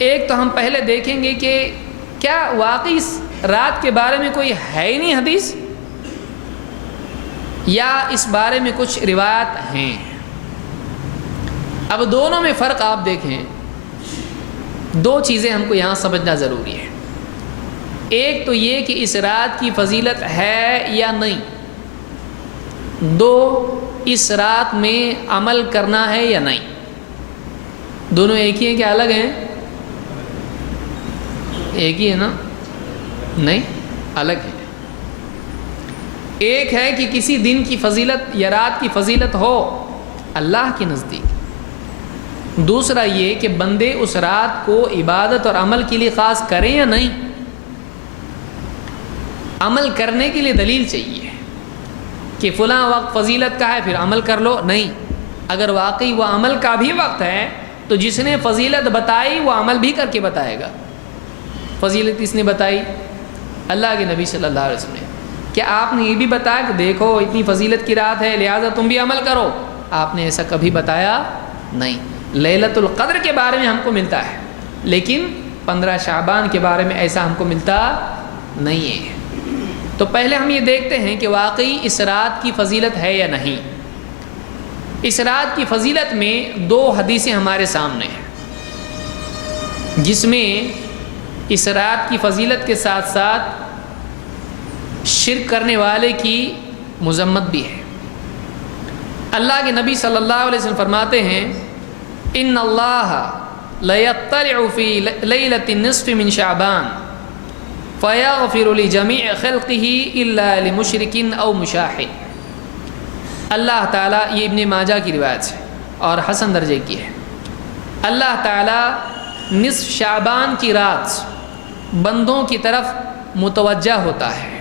ایک تو ہم پہلے دیکھیں گے کہ کیا واقعی اس رات کے بارے میں کوئی ہے ہی نہیں حدیث، یا اس بارے میں کچھ روایات ہیں۔ اب دونوں میں فرق آپ دیکھیں، دو چیزیں ہم کو یہاں سمجھنا ضروری ہے۔ ایک تو یہ کہ اس رات کی فضیلت ہے یا نہیں، دو اس رات میں عمل کرنا ہے یا نہیں۔ دونوں ایک ہی ہیں کہ الگ ہیں؟ ایک ہی ہے نا؟ نہیں، الگ ہے۔ ایک ہے کہ کسی دن کی فضیلت یا رات کی فضیلت ہو اللہ کے نزدیک، دوسرا یہ کہ بندے اس رات کو عبادت اور عمل کے لیے خاص کریں یا نہیں۔ عمل کرنے کے لیے دلیل چاہیے کہ فلاں وقت فضیلت کا ہے پھر عمل کر لو، نہیں۔ اگر واقعی وہ عمل کا بھی وقت ہے تو جس نے فضیلت بتائی وہ عمل بھی کر کے بتائے گا۔ فضیلت کس نے بتائی؟ اللہ کے نبی صلی اللہ علیہ وسلم نے۔ کیا آپ نے یہ بھی بتایا کہ دیکھو اتنی فضیلت کی رات ہے لہٰذا تم بھی عمل کرو؟ آپ نے ایسا کبھی بتایا نہیں۔ لیلۃ القدر کے بارے میں ہم کو ملتا ہے، لیکن 15 شعبان کے بارے میں ایسا ہم کو ملتا نہیں ہے۔ تو پہلے ہم یہ دیکھتے ہیں کہ واقعی اس رات کی فضیلت ہے یا نہیں۔ اس رات کی فضیلت میں دو حدیثیں ہمارے سامنے ہیں، جس میں اس رات کی فضیلت کے ساتھ ساتھ شرک کرنے والے کی مذمت بھی ہے۔ اللہ کے نبی صلی اللہ علیہ وسلم فرماتے ہیں ان اللہ لیطلع فی لیلۃ النصف من شعبان فیغفر لجمیع خلقہ الا لمشرک او مشاحن۔ اللہ تعالیٰ، یہ ابن ماجہ کی روایت ہے اور حسن درجے کی ہے، اللہ تعالیٰ نصف شعبان کی رات بندوں کی طرف متوجہ ہوتا ہے۔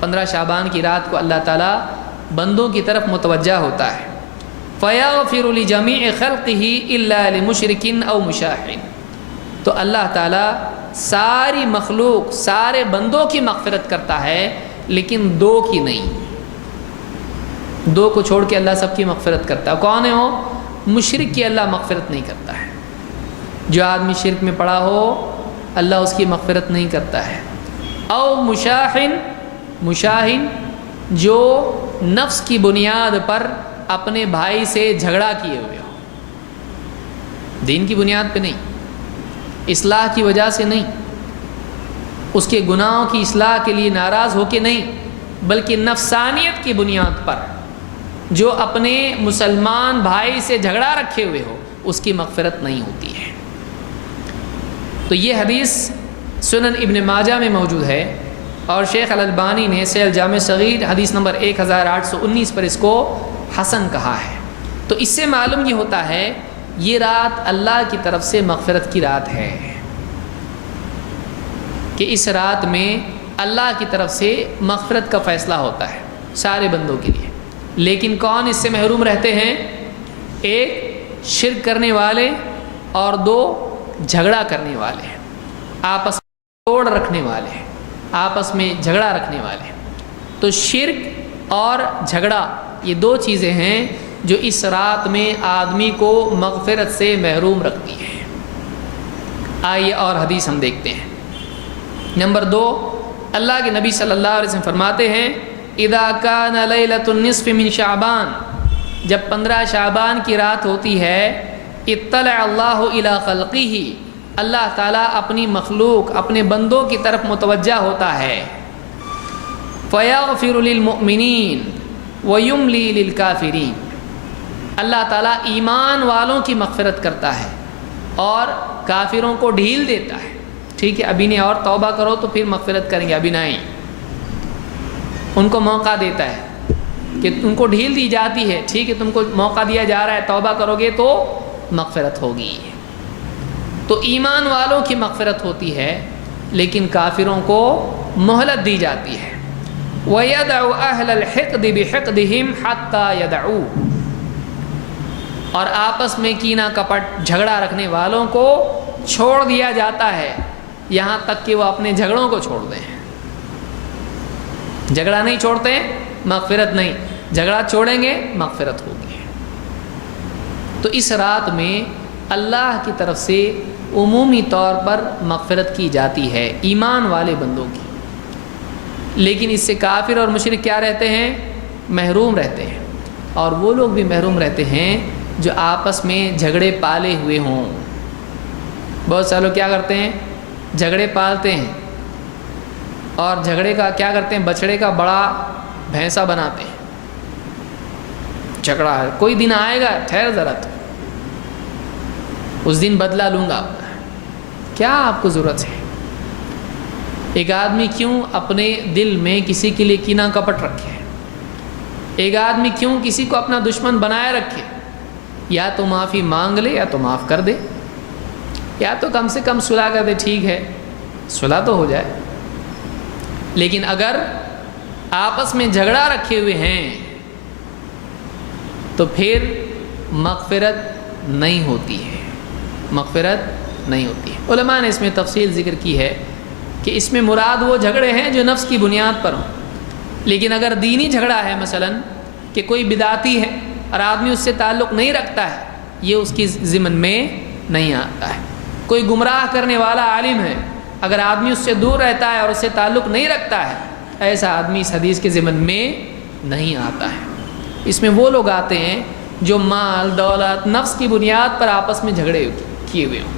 15 شعبان کی رات کو اللہ تعالیٰ بندوں کی طرف متوجہ ہوتا ہے۔ فَيَغْفِرُ لِجَمِيعِ خَلْقِهِ إِلَّا لِمُشْرِكٍ أَوْ مُشَاحٍ۔ تو اللہ تعالیٰ ساری مخلوق، سارے بندوں کی مغفرت کرتا ہے لیکن دو کی نہیں۔ دو کو چھوڑ کے اللہ سب کی مغفرت کرتا ہے۔ کون ہے وہ؟ مشرک کی اللہ مغفرت نہیں کرتا ہے۔ جو آدمی شرک میں پڑا ہو اللہ اس کی مغفرت نہیں کرتا ہے۔ او مشاحن، مشاحن جو نفس کی بنیاد پر اپنے بھائی سے جھگڑا کیے ہوئے ہو، دین کی بنیاد پہ نہیں، اصلاح کی وجہ سے نہیں، اس کے گناہوں کی اصلاح کے لیے ناراض ہو کے نہیں، بلکہ نفسانیت کی بنیاد پر جو اپنے مسلمان بھائی سے جھگڑا رکھے ہوئے ہو اس کی مغفرت نہیں ہوتی ہے۔ تو یہ حدیث سنن ابن ماجہ میں موجود ہے اور شیخ الالبانی نے صحیح الجامع صغیر حدیث نمبر 1819 پر اس کو حسن کہا ہے۔ تو اس سے معلوم یہ ہوتا ہے یہ رات اللہ کی طرف سے مغفرت کی رات ہے، کہ اس رات میں اللہ کی طرف سے مغفرت کا فیصلہ ہوتا ہے سارے بندوں کے لیے۔ لیکن کون اس سے محروم رہتے ہیں؟ ایک شرک کرنے والے اور دو جھگڑا کرنے والے ہیں، آپس میں توڑ رکھنے والے ہیں، آپس میں جھگڑا رکھنے والے ہیں۔ تو شرک اور جھگڑا یہ دو چیزیں ہیں جو اس رات میں آدمی کو مغفرت سے محروم رکھتی ہیں۔ آئیے اور حدیث ہم دیکھتے ہیں۔ نمبر 2، اللہ کے نبی صلی اللہ علیہ وسلم فرماتے ہیں اذا کان لیلۃ النصف من شعبان، جب 15 شعبان کی رات ہوتی ہے، اطلع اللہ الی خلقہ، اللہ تعالیٰ اپنی مخلوق، اپنے بندوں کی طرف متوجہ ہوتا ہے۔ فیغفر للمؤمنین ویملی للکافرین، اللہ تعالیٰ ایمان والوں کی مغفرت کرتا ہے اور کافروں کو ڈھیل دیتا ہے۔ ٹھیک ہے، ابھی نہیں اور توبہ کرو تو پھر مغفرت کریں گے، ابھی نہیں، ان کو موقع دیتا ہے کہ ان کو ڈھیل دی جاتی ہے، ٹھیک ہے تم کو موقع دیا جا رہا ہے، توبہ کرو گے تو مغفرت ہوگی۔ تو ایمان والوں کی مغفرت ہوتی ہے لیکن کافروں کو مہلت دی جاتی ہے۔ وَيَدْعُ أَهْلَ الْحِقْدِ بِحِقْدِهِمْ حَتَّى يَدْعُوا، اور آپس میں کینہ کپٹ جھگڑا رکھنے والوں کو چھوڑ دیا جاتا ہے یہاں تک کہ وہ اپنے جھگڑوں کو چھوڑ دیں۔ جھگڑا نہیں چھوڑتے مغفرت نہیں، جھگڑا چھوڑیں گے مغفرت ہوگی۔ تو اس رات میں اللہ کی طرف سے عمومی طور پر مغفرت کی جاتی ہے ایمان والے بندوں کی، لیکن اس سے کافر اور مشرک کیا رہتے ہیں؟ محروم رہتے ہیں، اور وہ لوگ بھی محروم رہتے ہیں جو آپس میں جھگڑے پالے ہوئے ہوں۔ بہت سارے لوگ کیا کرتے ہیں؟ جھگڑے پالتے ہیں، اور جھگڑے کا کیا کرتے ہیں؟ بچڑے کا بڑا بھینسا بناتے ہیں۔ جھگڑا ہے، کوئی دن آئے گا، ٹھہر ذرا، تو اس دن بدلہ لوں گا۔ کیا آپ کو ضرورت ہے؟ ایک آدمی کیوں اپنے دل میں کسی کے لیے کینہ کپٹ رکھے؟ ایک آدمی کیوں کسی کو اپنا دشمن بنائے رکھے؟ یا تو معافی مانگ لے یا تو معاف کر دے، یا تو کم سے کم صلح کر دے، ٹھیک ہے صلح تو ہو جائے۔ لیکن اگر آپس میں جھگڑا رکھے ہوئے ہیں تو پھر مغفرت نہیں ہوتی ہے، مغفرت نہیں ہوتی ہے۔ علماء نے اس میں تفصیل ذکر کی ہے کہ اس میں مراد وہ جھگڑے ہیں جو نفس کی بنیاد پر ہوں، لیکن اگر دینی جھگڑا ہے، مثلا کہ کوئی بدعتی ہے اور آدمی اس سے تعلق نہیں رکھتا ہے، یہ اس کی ضمن میں نہیں آتا ہے۔ کوئی گمراہ کرنے والا عالم ہے، اگر آدمی اس سے دور رہتا ہے اور اس سے تعلق نہیں رکھتا ہے، ایسا آدمی اس حدیث کے ضمن میں نہیں آتا ہے۔ اس میں وہ لوگ آتے ہیں جو مال دولت نفس کی بنیاد پر آپس میں جھگڑے کیے ہوئے ہوں،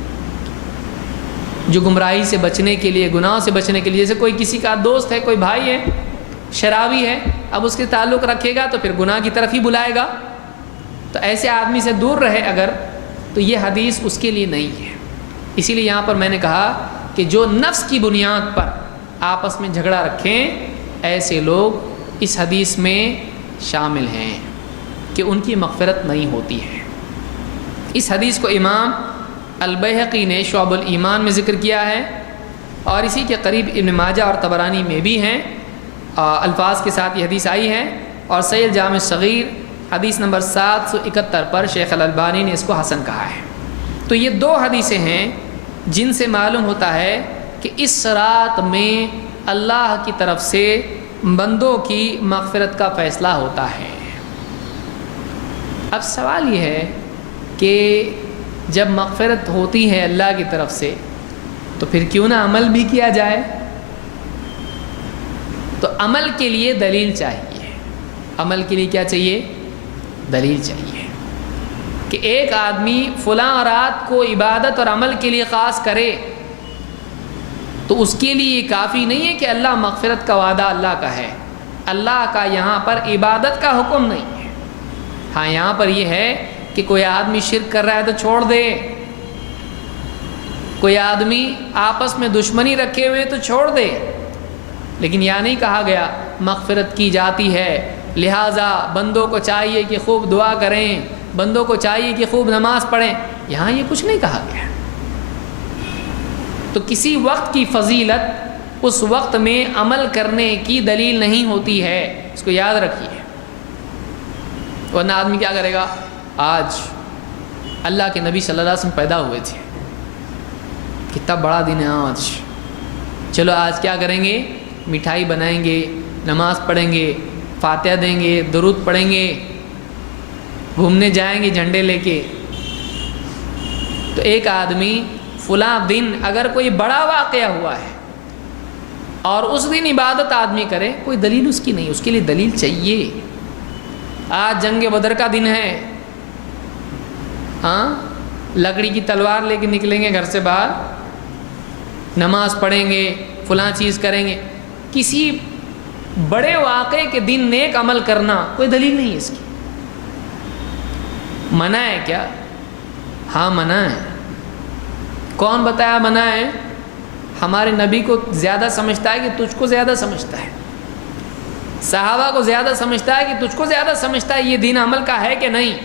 جو گمراہی سے بچنے کے لیے، گناہ سے بچنے کے لیے، جیسے کوئی کسی کا دوست ہے، کوئی بھائی ہے شرابی ہے، اب اس کے تعلق رکھے گا تو پھر گناہ کی طرف ہی بلائے گا، تو ایسے آدمی سے دور رہے اگر، تو یہ حدیث اس کے لیے نہیں ہے۔ اسی لیے یہاں پر میں نے کہا کہ جو نفس کی بنیاد پر آپس میں جھگڑا رکھیں، ایسے لوگ اس حدیث میں شامل ہیں کہ ان کی مغفرت نہیں ہوتی ہے۔ اس حدیث کو امام البیہقی نے شعب الایمان میں ذکر کیا ہے، اور اسی کے قریب ابن ماجہ اور طبرانی میں بھی ہیں، الفاظ کے ساتھ یہ حدیث آئی ہے، اور صحیح جامع صغیر حدیث نمبر 771 پر شیخ الالبانی نے اس کو حسن کہا ہے۔ تو یہ دو حدیثیں ہیں جن سے معلوم ہوتا ہے کہ اس رات میں اللہ کی طرف سے بندوں کی مغفرت کا فیصلہ ہوتا ہے۔ اب سوال یہ ہے کہ جب مغفرت ہوتی ہے اللہ کی طرف سے تو پھر کیوں نہ عمل بھی کیا جائے؟ تو عمل کے لیے دلیل چاہیے۔ عمل کے لیے کیا چاہیے؟ دلیل چاہیے کہ ایک آدمی فلاں رات کو عبادت اور عمل کے لیے خاص کرے تو اس کے لیے یہ کافی نہیں ہے کہ اللہ مغفرت کا وعدہ اللہ کا ہے۔ اللہ کا یہاں پر عبادت کا حکم نہیں ہے۔ ہاں یہاں پر یہ ہے کہ کوئی آدمی شرک کر رہا ہے تو چھوڑ دے، کوئی آدمی آپس میں دشمنی رکھے ہوئے تو چھوڑ دے، لیکن یہ نہیں کہا گیا مغفرت کی جاتی ہے لہٰذا بندوں کو چاہیے کہ خوب دعا کریں، بندوں کو چاہیے کہ خوب نماز پڑھیں، یہاں یہ کچھ نہیں کہا گیا۔ تو کسی وقت کی فضیلت اس وقت میں عمل کرنے کی دلیل نہیں ہوتی ہے، اس کو یاد رکھیے۔ ورنہ آدمی کیا کرے گا؟ آج اللہ کے نبی صلی اللہ علیہ وسلم پیدا ہوئے تھے، کتنا بڑا دن ہے آج، چلو آج کیا کریں گے؟ مٹھائی بنائیں گے، نماز پڑھیں گے، فاتحہ دیں گے، درود پڑھیں گے، گھومنے جائیں گے جھنڈے لے کے۔ تو ایک آدمی فلاں دن اگر کوئی بڑا واقعہ ہوا ہے اور اس دن عبادت آدمی کرے، کوئی دلیل اس کی نہیں، اس کے لیے دلیل چاہیے۔ آج جنگ بدر کا دن ہے، ہاں لکڑی کی تلوار لے کے نکلیں گے گھر سے باہر، نماز پڑھیں گے، فلاں چیز کریں گے، کسی بڑے واقعے کے دن نیک عمل کرنا کوئی دلیل نہیں ہے اس کی۔ منع ہے کیا؟ ہاں منع ہے۔ کون بتایا منع ہے؟ ہمارے نبی کو زیادہ سمجھتا ہے کہ تجھ کو زیادہ سمجھتا ہے، صحابہ کو زیادہ سمجھتا ہے کہ تجھ کو زیادہ سمجھتا ہے یہ دین عمل کا ہے کہ نہیں۔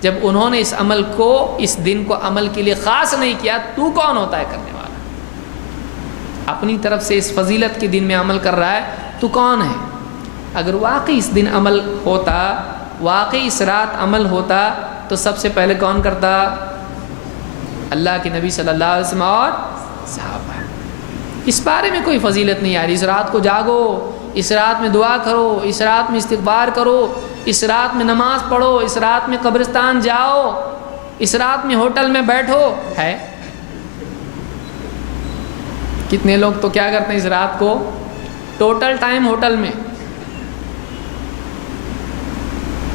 جب انہوں نے اس عمل کو، اس دن کو عمل کے لیے خاص نہیں کیا، تو کون ہوتا ہے کرنے والا؟ اپنی طرف سے اس فضیلت کے دن میں عمل کر رہا ہے، تو کون ہے؟ اگر واقعی اس دن عمل ہوتا، واقعی اس رات عمل ہوتا، تو سب سے پہلے کون کرتا؟ اللہ کے نبی صلی اللہ علیہ وسلم اور صحابہ۔ اس بارے میں کوئی فضیلت نہیں آ رہی۔ اس رات کو جاگو، اس رات میں دعا کرو، اس رات میں استغفار کرو، اس رات میں نماز پڑھو، اس رات میں قبرستان جاؤ، اس رات میں ہوٹل میں بیٹھو ہے. کتنے لوگ تو کیا کرتے ہیں اس رات کو ٹوٹل ٹائم ہوٹل میں.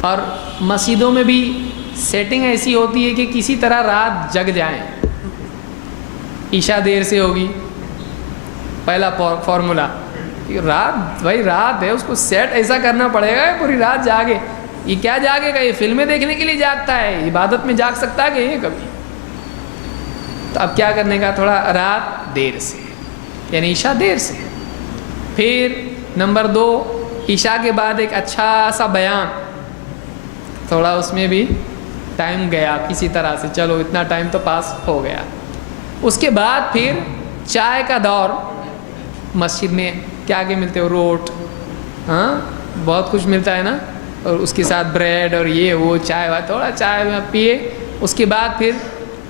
اور مسجدوں میں بھی سیٹنگ ایسی ہوتی ہے کہ کسی طرح رات جگ جائیں. عشاء دیر سے ہوگی، پہلا فارمولا، رات بھائی رات ہے، اس کو سیٹ ایسا کرنا پڑے گا پوری رات جاگے. یہ کیا جاگے گا؟ یہ فلمیں دیکھنے کے لیے جاگتا ہے، عبادت میں جاگ سکتا ہے کہ یہ کبھی؟ تو اب کیا کرنے کا، تھوڑا رات دیر سے، یعنی عشاء دیر سے. پھر نمبر 2، عشاء کے بعد ایک اچھا سا بیان، تھوڑا اس میں بھی ٹائم گیا کسی طرح سے، چلو اتنا ٹائم تو پاس ہو گیا. اس کے بعد پھر چائے کا دور. مسجد میں کیا کیا ملتے ہو، روٹ، ہاں بہت کچھ ملتا ہے نا، اور اس کے ساتھ بریڈ اور یہ وہ، چائے وائے، تھوڑا چائے میں پیے. اس کے بعد پھر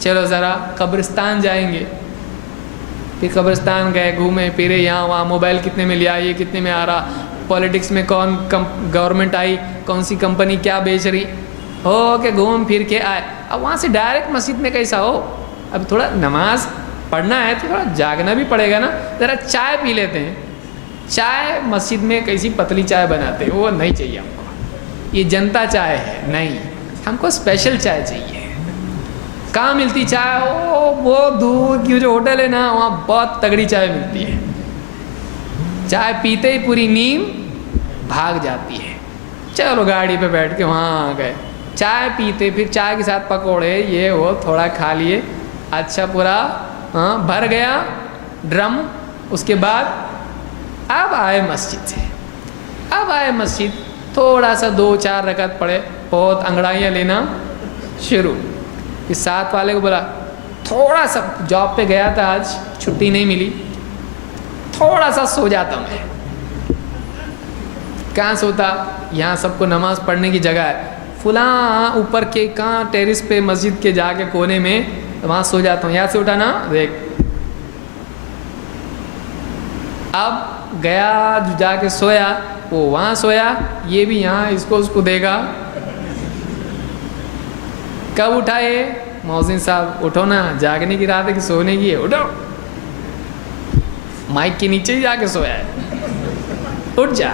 چلو ذرا قبرستان جائیں گے. پھر قبرستان گئے، گھومے پھرے، یہاں وہاں، موبائل کتنے میں لیا، یہ کتنے میں آ رہا، پولیٹکس میں کون گورنمنٹ آئی، کون سی کمپنی کیا بیچ رہی، ہو کے گھوم پھر کے آئے. اب وہاں سے ڈائریکٹ مسجد میں کیسا ہو، اب تھوڑا نماز پڑھنا ہے تو تھوڑا جاگنا بھی پڑے گا نا، ذرا چائے پی لیتے ہیں. چائے مسجد میں کیسی پتلی چائے بناتے ہیں، وہ نہیں چاہیے ہم کو. یہ جنتا چائے ہے، نہیں، ہم کو اسپیشل چائے چاہیے. کہاں ملتی چائے؟ وہ دور کی جو ہوٹل ہے نا، وہاں بہت تگڑی چائے ملتی ہے. چائے پیتے ہی پوری نیند بھاگ جاتی ہے. چلو گاڑی پہ بیٹھ کے وہاں آ گئے، چائے پیتے، پھر چائے کے ساتھ پکوڑے یہ وہ تھوڑا کھا لیے، اچھا پورا بھر گیا ڈرم. اس کے بعد اب آئے مسجد سے، اب آئے مسجد، تھوڑا سا 2-4 رکعت پڑھے، بہت انگڑائیاں لینا شروع. اس ساتھ والے کو بولا تھوڑا سا، جاب پہ گیا تھا آج، چھٹی نہیں ملی، تھوڑا سا سو جاتا ہوں میں. کہاں سوتا؟ یہاں سب کو نماز پڑھنے کی جگہ ہے، فلاں اوپر کے کہاں ٹیرس پہ مسجد کے جا کے کونے میں، وہاں سو جاتا ہوں. یہاں سے اٹھا نا، دیکھ اب گیا جا کے سویا، وہ وہاں سویا، یہ بھی یہاں اس کو دے گا. کب اٹھائے؟ مؤذن صاحب اٹھو نا، جاگنے کی رات ہے کہ سونے کی ہے، اٹھو. مائک کے نیچے ہی جا کے سویا ہے، اٹھ جا.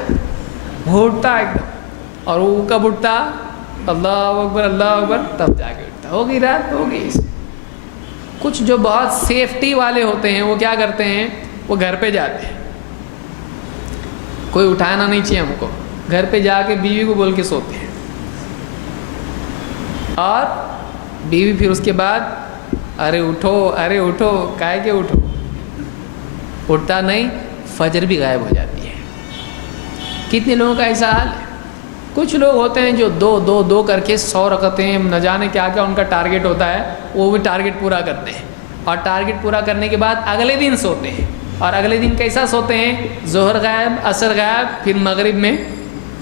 اٹھتا ایک دم، اور وہ کب اٹھتا؟ اللہ اکبر اللہ اکبر، تب جا کے اٹھتا. ہو گئی رات، ہو گئی. کچھ جو بہت سیفٹی والے ہوتے ہیں وہ کیا کرتے ہیں، وہ گھر پہ جاتے ہیں، کوئی اٹھانا نہیں چاہیے ہم کو، گھر پہ جا کے بیوی کو بول کے سوتے ہیں. اور بیوی پھر اس کے بعد ارے اٹھو ارے اٹھو، کہے کہ اٹھو، اٹھتا نہیں، فجر بھی غائب ہو جاتی ہے. کتنے لوگوں کا ایسا حال ہے. کچھ لوگ ہوتے ہیں جو دو کر کے 100 رکعتیں، نہ جانے کیا کیا ان کا ٹارگٹ ہوتا ہے، وہ بھی ٹارگٹ پورا کرتے ہیں. اور ٹارگٹ پورا کرنے کے بعد اگلے دن سوتے ہیں. اور اگلے دن کیسا سوتے ہیں؟ ظہر غائب، عصر غائب، پھر مغرب میں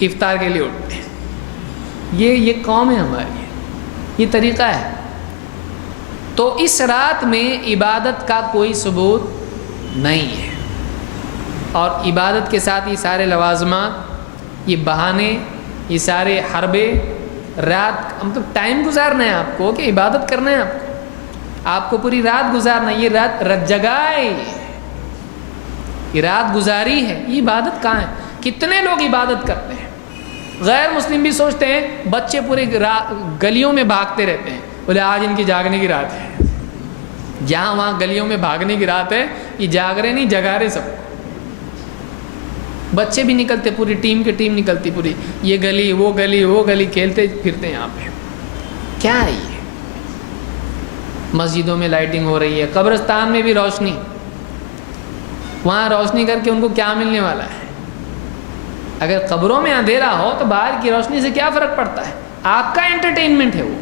افطار کے لیے اٹھتے ہیں. یہ قوم ہے ہماری، یہ طریقہ ہے. تو اس رات میں عبادت کا کوئی ثبوت نہیں ہے. اور عبادت کے ساتھ یہ سارے لوازمات، یہ بہانے، یہ سارے حربے، رات مطلب ٹائم گزارنا ہے آپ کو کہ عبادت کرنا ہے آپ کو پوری رات گزارنا ہے. یہ رات جگائے، یہ رات گزاری ہے، یہ عبادت کہاں ہے؟ کتنے لوگ عبادت کرتے ہیں. غیر مسلم بھی سوچتے ہیں، بچے پورے گلیوں میں بھاگتے رہتے ہیں، بولے آج ان کی جاگنے کی رات ہے. جہاں وہاں گلیوں میں بھاگنے کی رات ہے، یہ جاگ رہے نہیں، جگا رہے سب. بچے بھی نکلتے، پوری ٹیم کی ٹیم نکلتی، پوری یہ گلی وہ گلی وہ گلی، کھیلتے پھرتے ہیں. یہاں پہ کیا ہے؟ یہ مسجدوں میں لائٹنگ ہو رہی ہے، قبرستان میں بھی روشنی، وہاں روشنی کر کے ان کو کیا ملنے والا ہے؟ اگر قبروں میں اندھیرا ہو تو باہر کی روشنی سے کیا فرق پڑتا ہے؟ آپ کا انٹرٹینمنٹ ہے، وہ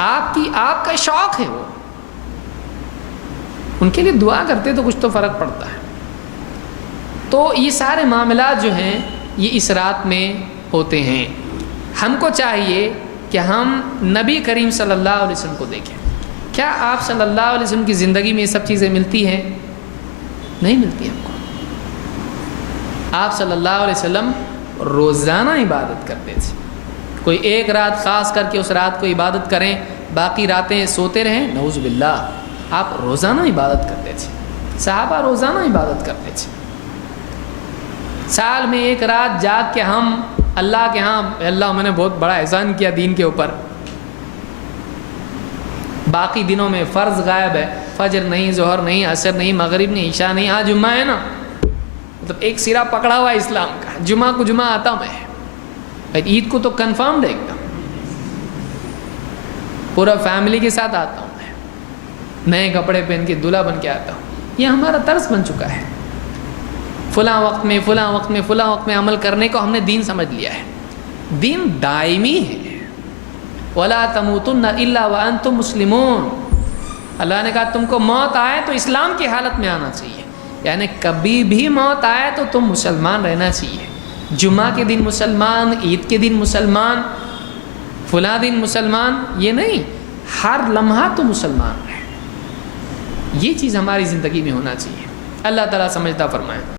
آپ کا شوق ہے. وہ ان کے لیے دعا کرتے تو کچھ تو فرق پڑتا ہے. تو یہ سارے معاملات جو ہیں یہ اس رات میں ہوتے ہیں. ہم کو چاہیے کہ ہم نبی کریم صلی اللہ علیہ وسلم کو دیکھیں. کیا آپ صلی اللہ علیہ وسلم کی زندگی میں یہ سب چیزیں ملتی ہیں؟ نہیں ملتی ہم کو. آپ صلی اللہ علیہ وسلم روزانہ عبادت کرتے تھے، کوئی ایک رات خاص کر کے اس رات کو عبادت کریں، باقی راتیں سوتے رہیں، نعوذ باللہ۔ آپ روزانہ عبادت کرتے تھے، صحابہ روزانہ عبادت کرتے تھے۔ سال میں ایک رات جاگ کے ہم اللہ کے ہاں، اللہ میں نے بہت بڑا احسان کیا دین کے اوپر، باقی دنوں میں فرض غائب ہے، فجر نہیں، ظہر نہیں، عصر نہیں، مغرب نہیں، عشاء نہیں، ہاں جمعہ ہے نا، مطلب ایک سرا پکڑا ہوا ہے اسلام کا، جمعہ کو جمعہ آتا ہوں میں، عید کو تو کنفرم ایک دم پورا فیملی کے ساتھ آتا ہوں میں، نئے کپڑے پہن کے دلہا بن کے آتا ہوں۔ یہ ہمارا طرز بن چکا ہے، فلاں وقت میں فلاں وقت میں فلاں وقت میں عمل کرنے کو ہم نے دین سمجھ لیا ہے۔ دین دائمی ہے، وَلَا تَمُوتُنَّ إِلَّا وَأَنْتُمْ مُسْلِمُونَ۔ اللہ نے کہا تم کو موت آئے تو اسلام کی حالت میں آنا چاہیے، یعنی کبھی بھی موت آئے تو تم مسلمان رہنا چاہیے۔ جمعہ کے دن مسلمان، عید کے دن مسلمان، فلاں دن مسلمان، یہ نہیں، ہر لمحہ تو مسلمان رہے۔ یہ چیز ہماری زندگی میں ہونا چاہیے۔ اللہ تعالیٰ سمجھتا فرمائے۔